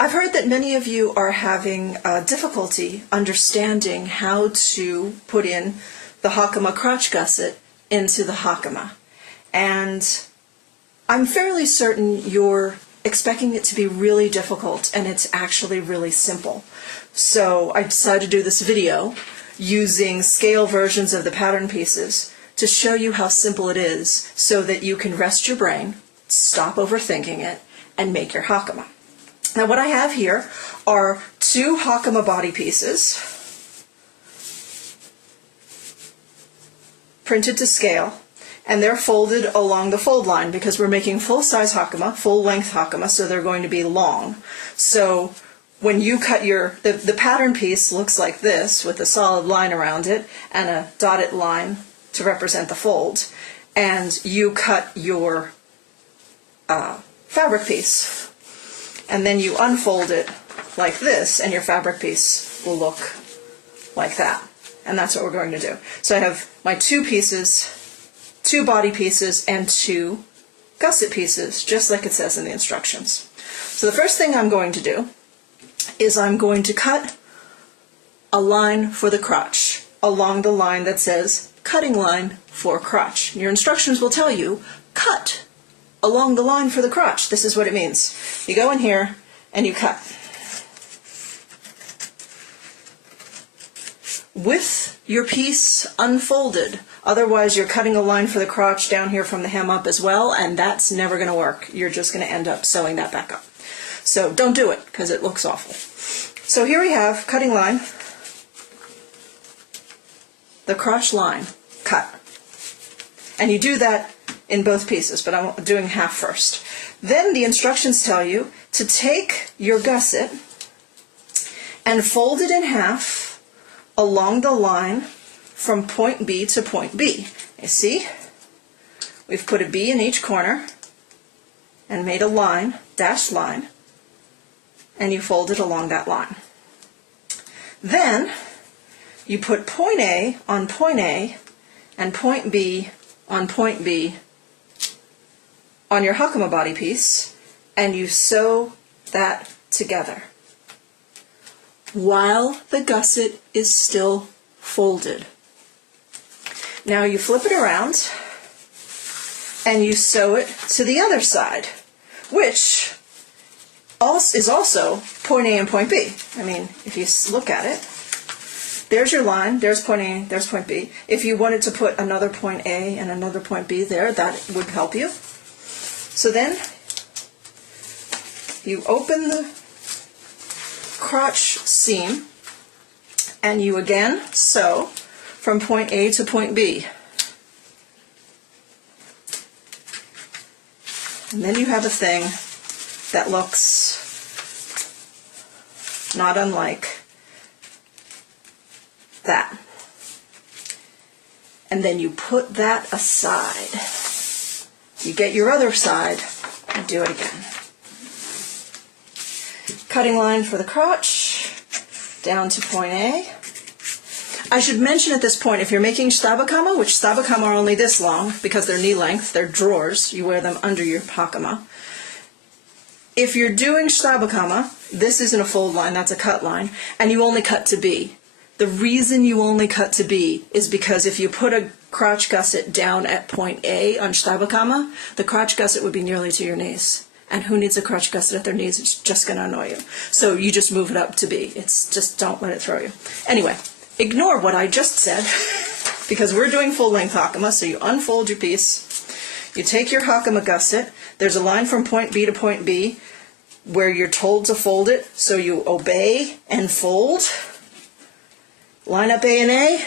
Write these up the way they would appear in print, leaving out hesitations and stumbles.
I've heard that many of you are having difficulty understanding how to put in the Hakama crotch gusset into the Hakama. And I'm fairly certain you're expecting it to be really difficult, and it's actually really simple. So I decided to do this video using scale versions of the pattern pieces to show you how simple it is so that you can rest your brain, stop overthinking it, and make your Hakama. Now what I have here are two Hakama body pieces printed to scale, and they're folded along the fold line because we're making full-size Hakama, full-length Hakama, so they're going to be long. So when you cut the pattern piece looks like this with a solid line around it and a dotted line to represent the fold, and you cut your fabric piece and then you unfold it like this, and your fabric piece will look like that. And that's what we're going to do. So I have my two pieces, two body pieces, and two gusset pieces, just like it says in the instructions. So the first thing I'm going to do is I'm going to cut a line for the crotch along the line that says cutting line for crotch. Your instructions will tell you cut along the line for the crotch. This is what it means. You go in here and you cut. With your piece unfolded, otherwise you're cutting a line for the crotch down here from the hem up as well, and that's never going to work. You're just going to end up sewing that back up. So don't do it because it looks awful. So here we have cutting line, the crotch line, cut. And you do that in both pieces, but I'm doing half first. Then the instructions tell you to take your gusset and fold it in half along the line from point B to point B. You see? We've put a B in each corner and made a line, dashed line, and you fold it along that line. Then you put point A on point A and point B on point B on your Hakama body piece, and you sew that together while the gusset is still folded. Now you flip it around and you sew it to the other side, which is also point A and point B. I mean, if you look at it, there's your line, there's point A, there's point B. If you wanted to put another point A and another point B there, that would help you. So then you open the crotch seam and you again sew from point A to point B. And then you have a thing that looks not unlike that. And then you put that aside. You get your other side and do it again. Cutting line for the crotch, down to point A. I should mention at this point, if you're making Hakama, which Hakama are only this long because they're knee length, they're drawers, you wear them under your Hakama. If you're doing Hakama, this isn't a fold line, that's a cut line, and you only cut to B. The reason you only cut to B is because if you put a crotch gusset down at point A on Hakama, the crotch gusset would be nearly to your knees. And who needs a crotch gusset at their knees? It's just going to annoy you. So you just move it up to B. It's just, don't let it throw you. Anyway, ignore what I just said because we're doing full-length Hakama, so you unfold your piece, you take your Hakama gusset, there's a line from point B to point B where you're told to fold it, so you obey and fold. Line up A and A,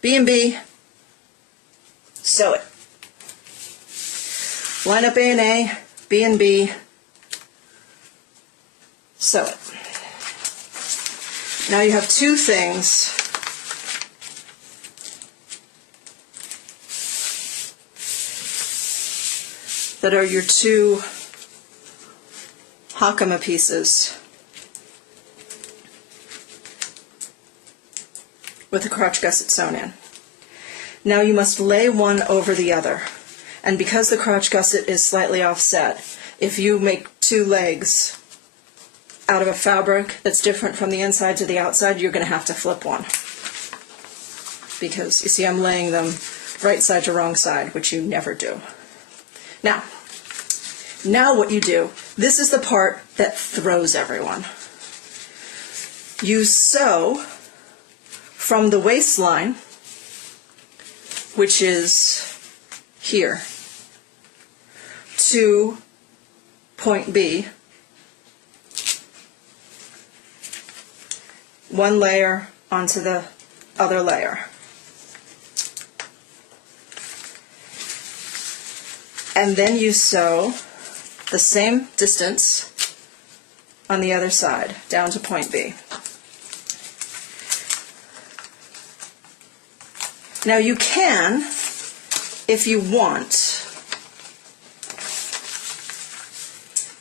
B and B, sew it. Line up A and A, B and B, sew it. Now you have two things that are your two Hakama pieces with the crotch gusset sewn in. Now you must lay one over the other. And because the crotch gusset is slightly offset, if you make two legs out of a fabric that's different from the inside to the outside, you're going to have to flip one. Because, you see, I'm laying them right side to wrong side, which you never do. Now what you do, this is the part that throws everyone. You sew from the waistline, which is here, to point B, one layer onto the other layer. And then you sew the same distance on the other side down to point B. Now you can, if you want,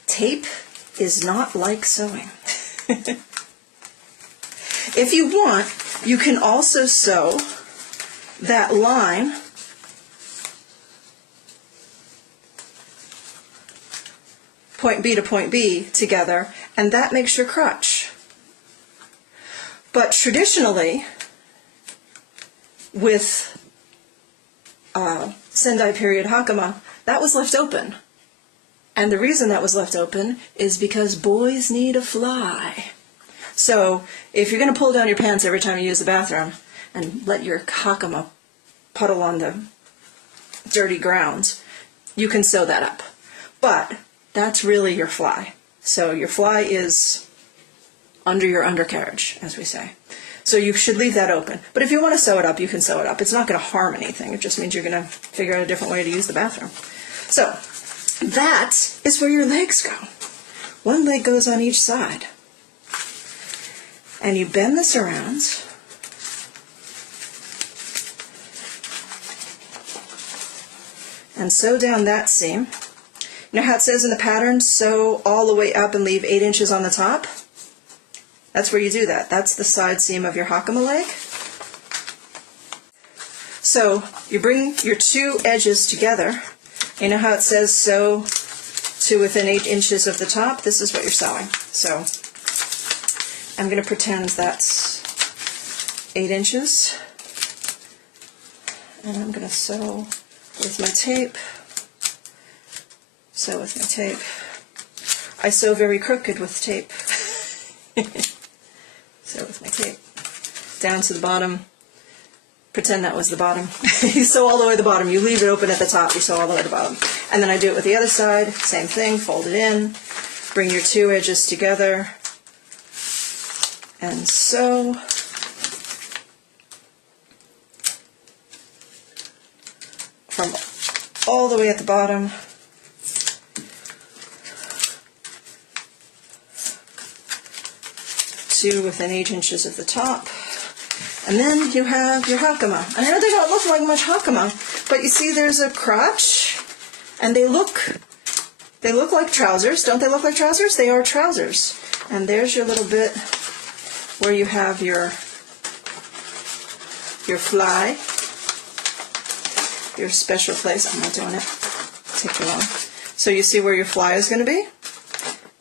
tape is not like sewing. If you want, you can also sew that line point B to point B together, and that makes your crotch. But traditionally, with Sendai period Hakama, that was left open. And the reason that was left open is because boys need a fly. So if you're going to pull down your pants every time you use the bathroom and let your Hakama puddle on the dirty ground, you can sew that up. But that's really your fly. So your fly is under your undercarriage, as we say. So you should leave that open. But if you want to sew it up, you can sew it up. It's not going to harm anything. It just means you're going to figure out a different way to use the bathroom. So that is where your legs go. One leg goes on each side. And you bend this around. And sew down that seam. You know how it says in the pattern, sew all the way up and leave 8 inches on the top? That's where you do that. That's the side seam of your Hakama leg. So you bring your two edges together. You know how it says sew to within 8 inches of the top? This is what you're sewing. So I'm going to pretend that's 8 inches. And I'm going to sew with my tape. Sew with my tape. I sew very crooked with tape. Sew with my tape. Down to the bottom. Pretend that was the bottom. You sew all the way to the bottom. You leave it open at the top. You sew all the way to the bottom. And then I do it with the other side. Same thing. Fold it in. Bring your two edges together. And sew. From all the way at the bottom to within 8 inches of the top. And then you have your Hakama. And I know they don't look like much Hakama, but you see there's a crotch, and they look like trousers. Don't they look like trousers? They are trousers. And there's your little bit where you have your fly, your special place. I'm not doing it. Take too long. So you see where your fly is going to be?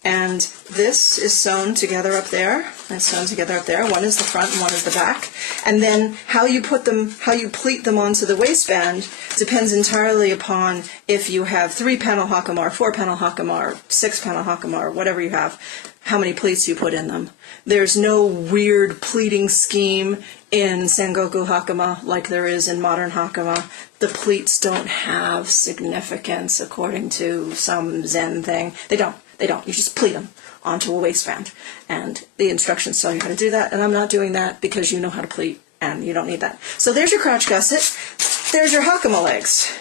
And this is sewn together up there, and sewn together up there. One is the front and one is the back. And then how you put them, how you pleat them onto the waistband depends entirely upon if you have 3-panel Hakama or 4-panel Hakama or 6-panel Hakama or whatever you have, how many pleats you put in them. There's no weird pleating scheme in Sengoku Hakama like there is in modern Hakama. The pleats don't have significance according to some Zen thing. They don't. They don't. You just pleat them onto a waistband. And the instructions tell you how to do that, and I'm not doing that because you know how to pleat, and you don't need that. So there's your crotch gusset. There's your Hakama legs.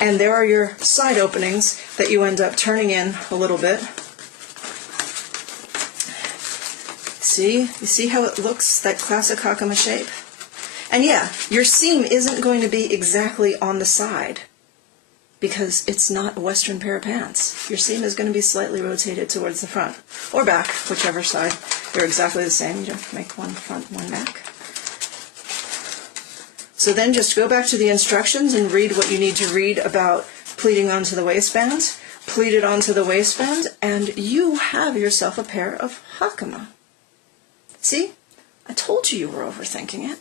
And there are your side openings that you end up turning in a little bit. See? You see how it looks, that classic Hakama shape? And yeah, your seam isn't going to be exactly on the side, because it's not a Western pair of pants. Your seam is going to be slightly rotated towards the front, or back, whichever side. They're exactly the same. You don't make one front, one back. So then just go back to the instructions and read what you need to read about pleating onto the waistband, pleat it onto the waistband, and you have yourself a pair of Hakama. See? I told you were overthinking it.